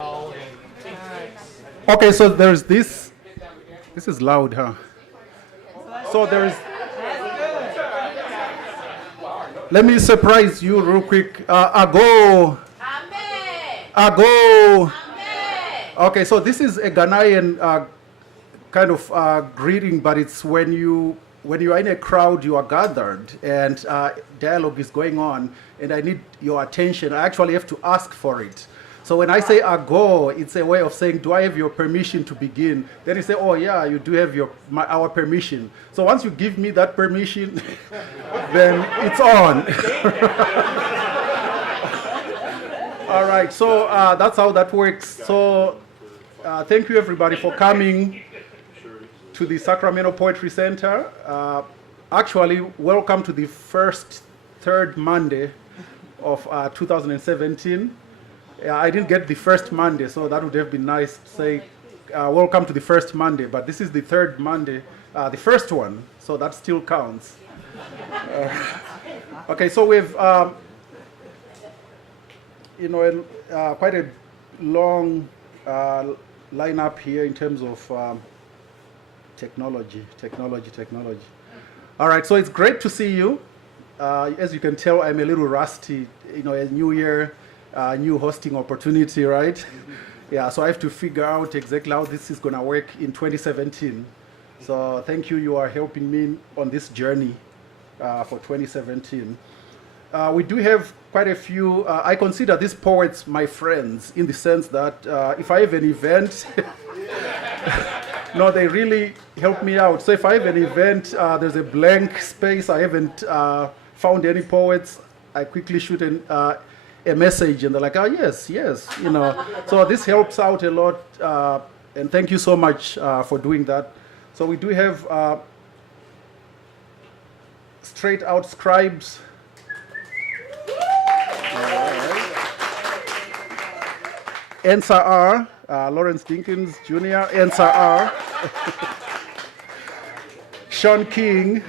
Okay, so there's this. This is loud, huh? So there's. Let me surprise you real quick. Ago. Ago. Okay, so this is a Ghanaian kind of greeting, but it's when you are in a crowd, you are gathered, and dialogue is going on, and I need your attention. I actually have to ask for it. So when I say ago, it's a way of saying, do I have your permission to begin? Then you say, oh yeah, you do have our permission. So once you give me that permission, then it's on. All right, so that's how that works. So thank you everybody for coming to the Sacramento Poetry Center. Actually, welcome to the third Monday of 2017. I didn't get the first Monday, so that would have been nice to say welcome to the first Monday, but this is the third Monday, the first one, so that still counts. Okay, so we've quite a long lineup here in terms of technology. All right, so it's great to see you. As you can tell, I'm a little rusty. A new year, new hosting opportunity, right? Yeah, so I have to figure out exactly how this is going to work in 2017. So thank you. You are helping me on this journey for 2017. We do have quite a few. I consider these poets my friends in the sense that if I have an event, no, they really help me out. So if I have an event, there's a blank space, I haven't found any poets, I quickly shoot a message and they're like, oh, yes. So this helps out a lot, and thank you so much for doing that. So we do have straight out scribes. Answer R, Lawrence Dinkins Jr., Answer R. Sean King,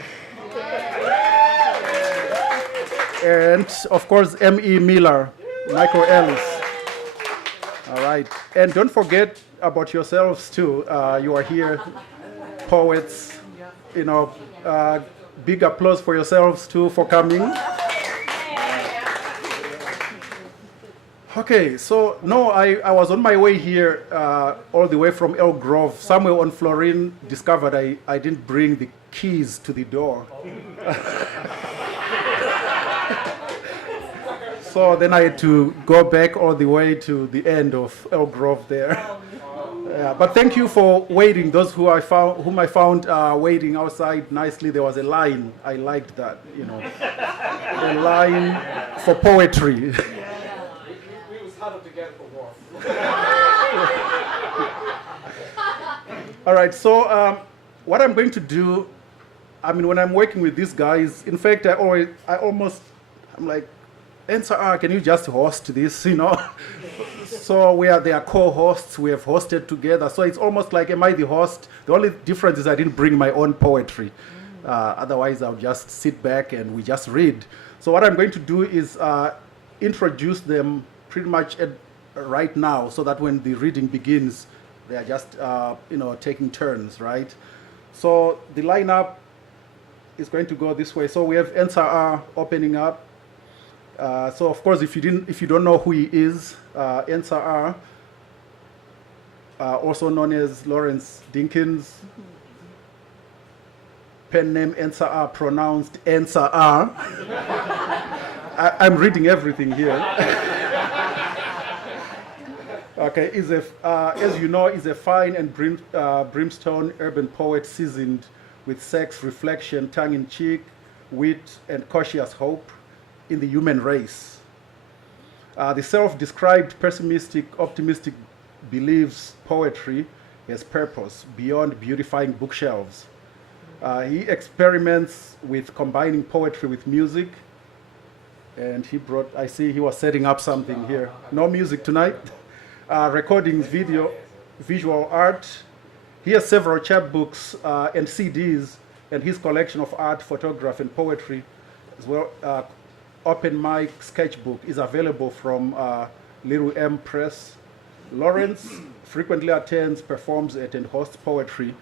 and of course M.E. Miller, Michael Ellis. All right, and don't forget about yourselves too. You are here, poets. Big applause for yourselves too for coming. Okay, so no, I was on my way here all the way from Elk Grove. Somewhere on Florine, discovered I didn't bring the keys to the door. So then I had to go back all the way to the end of Elk Grove there. But thank you for waiting. Those whom I found waiting outside nicely. There was a line. I liked that, a line for poetry. All right, so what I'm going to do, when I'm working with these guys, in fact, I'm like, Answer R, can you just host this, So they are co-hosts, we have hosted together, so it's almost like, am I the host? The only difference is I didn't bring my own poetry. Otherwise, I'll just sit back and we just read. So what I'm going to do is introduce them pretty much right now, so that when the reading begins, they are just taking turns, right? So the lineup is going to go this way. So we have Answer R opening up. So of course, if you don't know who he is, Answer R, also known as Lawrence Dinkins, pen name Answer R, pronounced Answer R. I'm reading everything here. Okay, as you know, is a fine and brimstone urban poet seasoned with sex, reflection, tongue-in-cheek, wit, and cautious hope in the human race. The self-described pessimistic, optimistic believes poetry has purpose beyond beautifying bookshelves. He experiments with combining poetry with music, and I see he was setting up something here. No music tonight. Recordings, video, visual art. He has several chapbooks and CDs, and his collection of art, photography, and poetry, as well. Open mic sketchbook is available from Little M Press. Lawrence frequently attends, performs at, and hosts poetry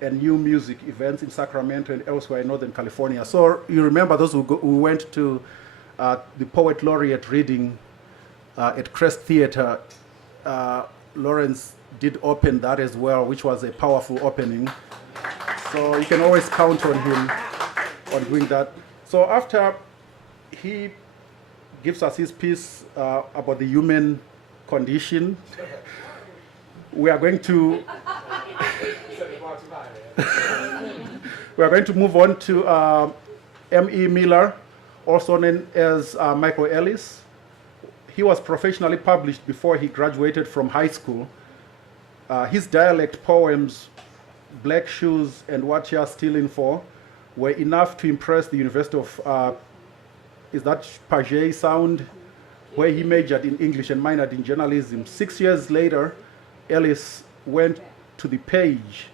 and new music events in Sacramento and elsewhere in Northern California. So you remember those who went to the Poet Laureate reading at Crest Theater. Lawrence did open that as well, which was a powerful opening. So you can always count on him on doing that. So after he gives us his piece about the human condition, we are going to move on to M.E. Miller, also known as Michael Ellis. He was professionally published before he graduated from high school. His dialect poems, Black Shoes and What You're Stealing For, were enough to impress the University of, is that Paget Sound, where he majored in English and minored in journalism. 6 years later, Ellis went to the page,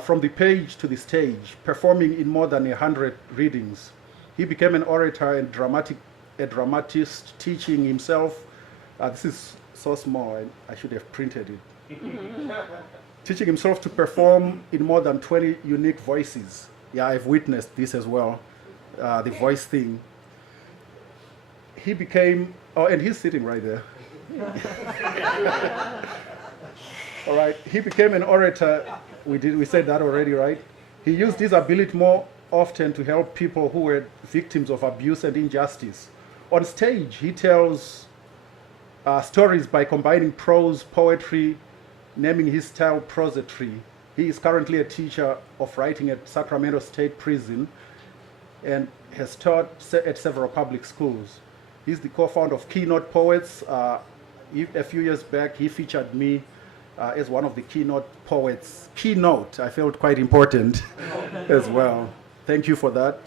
from the page to the stage, performing in more than 100 readings. He became an orator and a dramatist, teaching himself. This is so small, I should have printed it. Teaching himself to perform in more than 20 unique voices. Yeah, I've witnessed this as well, the voice thing. He became, oh, and he's sitting right there. All right, he became an orator. We said that already, right? He used his ability more often to help people who were victims of abuse and injustice. On stage, he tells stories by combining prose, poetry, naming his style prosody. He is currently a teacher of writing at Sacramento State Prison and has taught at several public schools. He's the co-founder of Keynote Poets. A few years back, he featured me as one of the keynote poets. Keynote, I felt quite important as well. Thank you for that.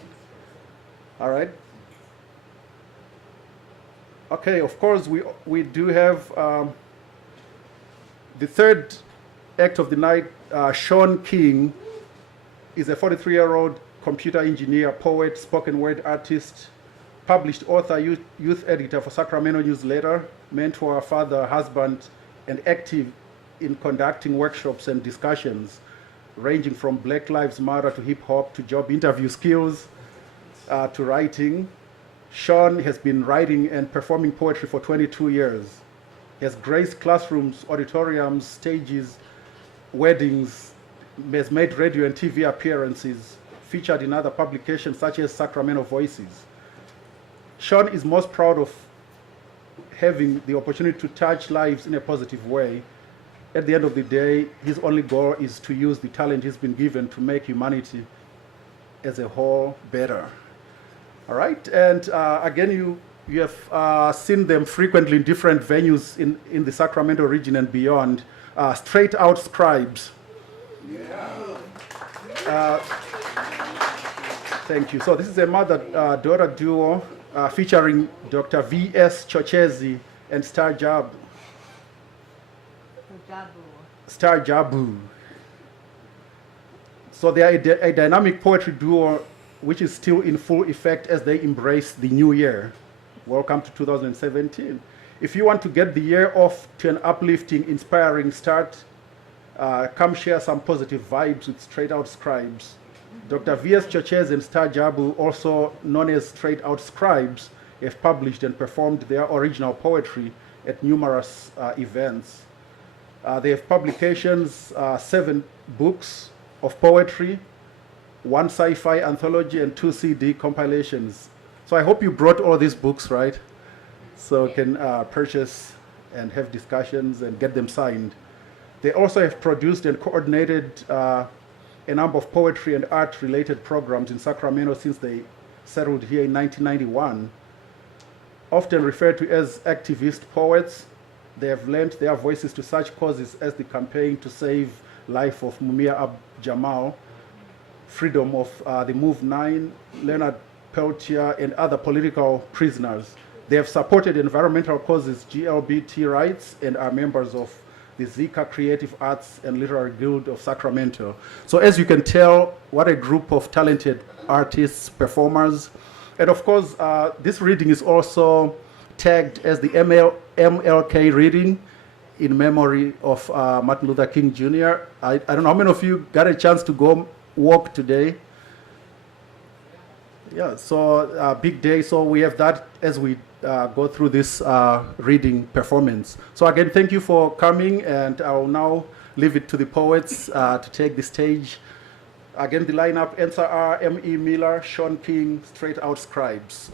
All right. Okay, of course, we do have the third act of the night. Sean King is a 43-year-old computer engineer, poet, spoken word artist, published author, youth editor for Sacramento Newsletter, mentor, father, husband, and active in conducting workshops and discussions ranging from Black Lives Matter to hip hop to job interview skills to writing. Sean has been writing and performing poetry for 22 years. He has graced classrooms, auditoriums, stages, weddings, has made radio and TV appearances, featured in other publications such as Sacramento Voices. Sean is most proud of having the opportunity to touch lives in a positive way. At the end of the day, his only goal is to use the talent he's been given to make humanity as a whole better. All right, and again, you have seen them frequently in different venues in the Sacramento region and beyond. Straight Out Scribes. Yeah. Thank you. So this is a mother-daughter duo featuring Dr. V.S. Chochezi and Star Jabu. So they are a dynamic poetry duo which is still in full effect as they embrace the new year. Welcome to 2017. If you want to get the year off to an uplifting, inspiring start, come share some positive vibes with Straight Out Scribes. Dr. V.S. Choches and Star Jabu, also known as Straight Out Scribes, have published and performed their original poetry at numerous events. They have publications, 7 books of poetry, 1 sci-fi anthology, and 2 CD compilations. So I hope you brought all these books, right? So you can purchase and have discussions and get them signed. They also have produced and coordinated a number of poetry and art-related programs in Sacramento since they settled here in 1991. Often referred to as activist poets, they have lent their voices to such causes as the campaign to save life of Mumia Ab-Jamal, freedom of the Move 9, Leonard Peltier, and other political prisoners. They have supported environmental causes, GLBT rights, and are members of the Zika Creative Arts and Literary Guild of Sacramento. So as you can tell, what a group of talented artists, performers. And of course, this reading is also tagged as the MLK reading. in memory of Martin Luther King Jr. I don't know how many of you got a chance to go walk today. Yeah, so big day. So we have that as we go through this reading performance. So again, thank you for coming, and I will now leave it to the poets to take the stage. Again, the lineup: Answer R, M.E. Miller, Sean King, Straight Out Scribes.